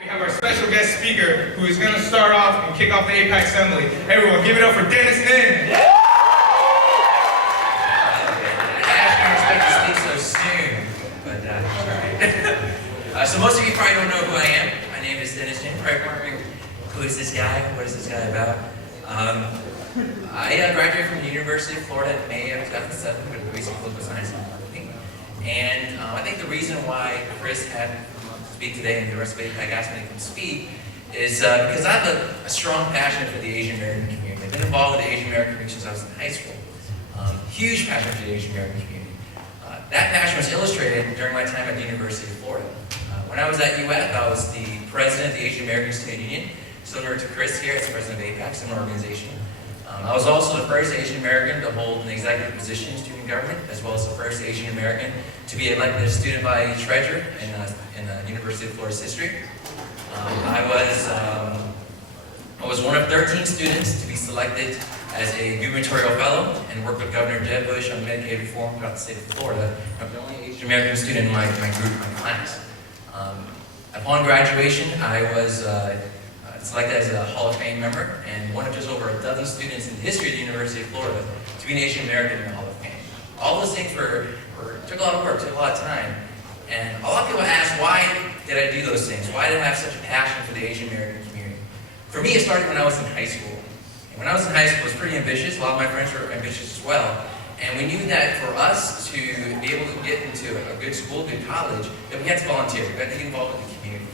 We have our special guest speaker who is going to start off and kick off the APAC assembly. Everyone, give it up for Dennis Ngin. I didn't expect to speak so soon, but alright. So most of you probably don't know who I am. My name is Dennis Ngin. Probably wondering, who is this guy? What is this guy about? I graduated from the University of Florida in May of 2007 with a basic political science and marketing. And I think the reason why Chris had speak today and the rest of APAC asked me to come speak is because I have a strong passion for the Asian American community. I've been involved with the Asian American community since I was in high school. Huge passion for the Asian American community. That passion was illustrated during my time at the University of Florida. When I was at UF, I was the president of the Asian American Student Union, similar to Chris here as president of APAC, similar organization. I was also the first Asian American to hold an executive position in student government, as well as the first Asian American to be elected as student body treasurer in University of Florida's history. I was one of 13 students to be selected as a gubernatorial fellow and worked with Governor Jeb Bush on Medicaid reform throughout the state of Florida. I'm the only Asian American student in my group, my class. Upon graduation, I was selected as a Hall of Fame member and one of just over a dozen students in the history of the University of Florida to be an Asian American in the Hall of Fame. All those things took a lot of work, took a lot of time. And a lot of people ask, why did I do those things? Why did I have such a passion for the Asian American community? For me, it started when I was in high school. And when I was in high school, I was pretty ambitious. A lot of my friends were ambitious as well. And we knew that for us to be able to get into a good school, good college, that we had to volunteer. We had to get involved with the community.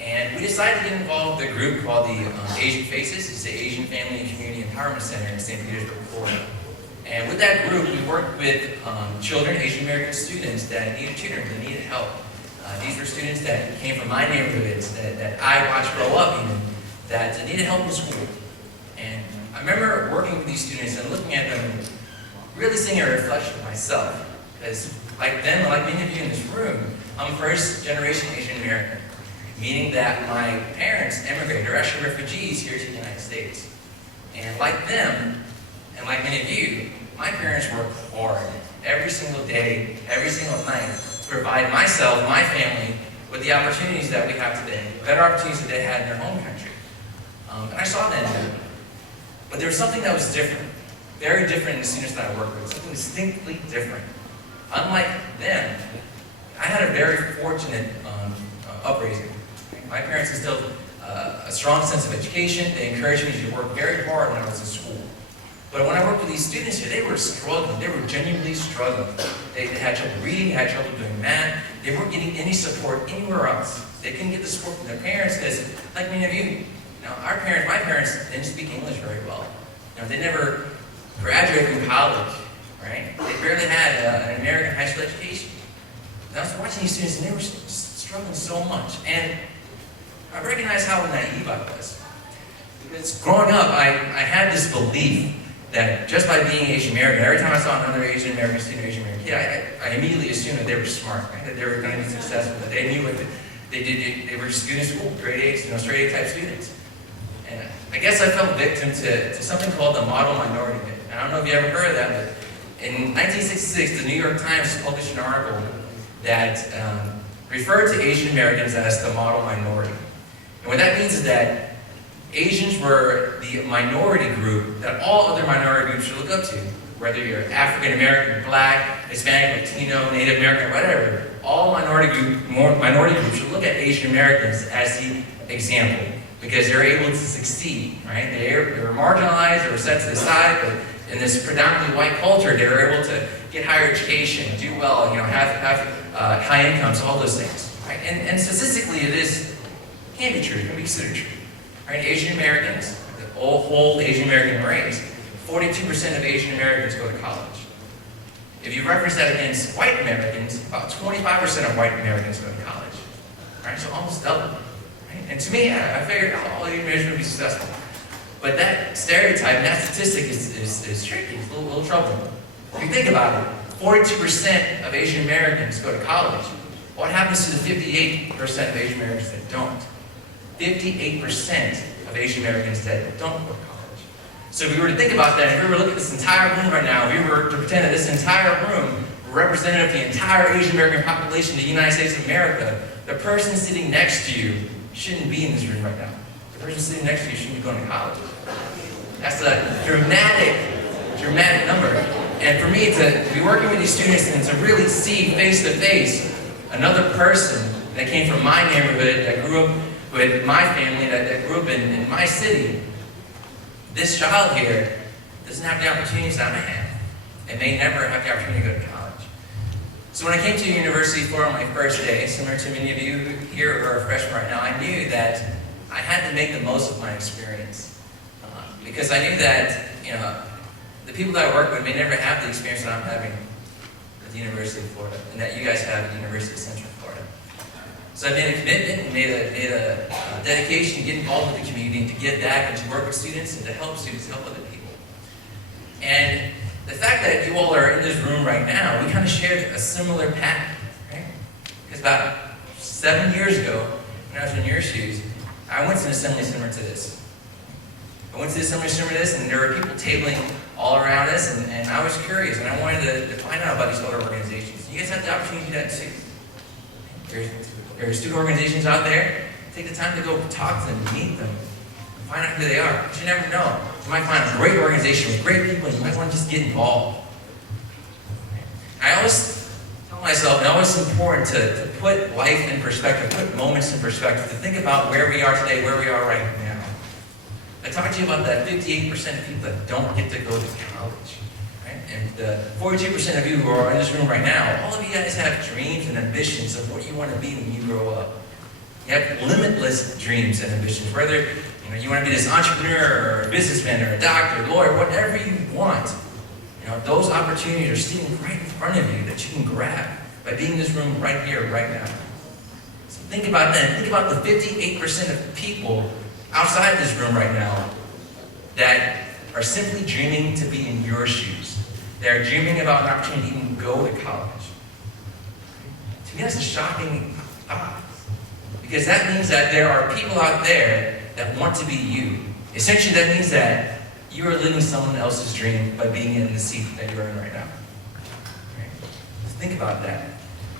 And we decided to get involved with a group called the Asian Faces. It's the Asian Family and Community Empowerment Center in St. Petersburg, Florida. And with that group, we worked with children, Asian American students that needed tutoring, that needed help. These were students that came from my neighborhoods, that I watched grow up even, that needed help in school. And I remember working with these students and looking at them and really seeing a reflection of myself. Because like them, like many of you in this room, I'm first generation Asian American, meaning that my parents immigrated, they're actually refugees here to the United States. And like them, and like many of you, my parents worked hard every single day, every single night to provide myself, my family, with the opportunities that we have today, better opportunities that they had in their home country. And I saw that in them. But there was something that was different, very different in the students that I worked with, something distinctly different. Unlike them, I had a very fortunate upbringing. My parents instilled a strong sense of education. They encouraged me to work very hard when I was in school. But when I worked with these students here, they were struggling. They were genuinely struggling. They had trouble reading, had trouble doing math. They weren't getting any support anywhere else. They couldn't get the support from their parents because, like many of you, my parents didn't speak English very well. They never graduated from college, right? They barely had an American high school education. And I was watching these students and they were struggling so much. And I recognized how naive I was. Because growing up, I had this belief that just by being Asian American, every time I saw another Asian American student, Asian American kid, I immediately assumed that they were smart, right? That they were going to be successful, that they knew what they did. They were just good in school, grade A's, straight A type students. And I guess I fell victim to something called the model minority myth. And I don't know if you ever heard of that, but in 1966, the New York Times published an article that referred to Asian Americans as the model minority. And what that means is that Asians were the minority group that all other minority groups should look up to. Whether you're African American, Black, Hispanic, Latino, Native American, whatever, all minority groups should look at Asian Americans as the example because they're able to succeed, right? They were marginalized, they were set to the side, but in this predominantly white culture, they were able to get higher education, do well, have high incomes, all those things, right? And statistically, it can be true, it can be considered true. Right? Asian Americans, the whole Asian American race, 42% of Asian Americans go to college. If you reference that against white Americans, about 25% of white Americans go to college. Right? So almost double. Right? And to me, I figured all Asian Americans would be successful. But that stereotype and that statistic is tricky, it's a little troubling. If you think about it, 42% of Asian Americans go to college. What happens to the 58% of Asian Americans that don't? 58% of Asian Americans that don't go to college. So if we were to think about that, if we were to look at this entire room right now, if we were to pretend that this entire room representative of the entire Asian American population of the United States of America, the person sitting next to you shouldn't be in this room right now. The person sitting next to you shouldn't be going to college. That's a dramatic number. And for me to be working with these students and to really see face to face another person that came from my neighborhood, that grew up with my family, that grew up in my city, this child here doesn't have the opportunities that I have, and may never have the opportunity to go to college. So when I came to university for my first day, similar to many of you here who are freshmen right now, I knew that I had to make the most of my experience. Because I knew that, the people that I work with may never have the experience that I'm having at the University of Florida, and that you guys have at the University of Central Florida. So I made a commitment and made a dedication to get involved with the community and to give back and to work with students and to help students help other people. And the fact that you all are in this room right now, we kind of shared a similar path, right? Because about 7 years ago, when I was in your shoes, I went to an assembly similar to this. I went to the assembly similar to this, and there were people tabling all around us, and I was curious, and I wanted to find out about these other organizations. You guys have the opportunity to do that too. There are student organizations out there. Take the time to go talk to them, meet them, and find out who they are. But you never know. You might find a great organization with great people, and you might want to just get involved. I always tell myself, and it's important to put life in perspective, put moments in perspective, to think about where we are today, where we are right now. I talked to you about that 58% of people that don't get to go to college. Right? And 42% of you who are in this room right now, all of you guys have dreams and ambitions of what you want to be when you grow up. You have limitless dreams and ambitions, whether you want to be this entrepreneur or a businessman or a doctor, lawyer, whatever you want. Those opportunities are sitting right in front of you that you can grab by being in this room right here, right now. So think about that. Think about the 58% of people outside this room right now that are simply dreaming to be in your shoes. They're dreaming about an opportunity to even go to college. To me, that's a shocking thought. Because that means that there are people out there that want to be you. Essentially, that means that you are living someone else's dream by being in the seat that you're in right now. Right? So think about that.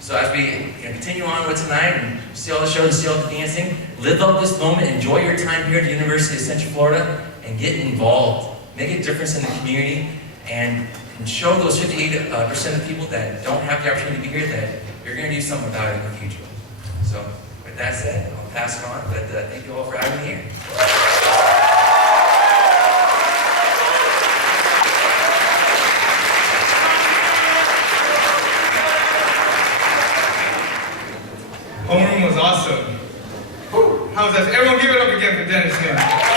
So as we continue on with tonight and see all the shows, see all the dancing, live up this moment, enjoy your time here at the University of Central Florida, and get involved. Make a difference in the community, and show those 58% of people that don't have the opportunity to be here that you're going to do something about it in the future. So with that said, I'll pass it on, but thank you all for having me here. Homeroom was awesome. How was that? Everyone give it up again for Dennis Ngin.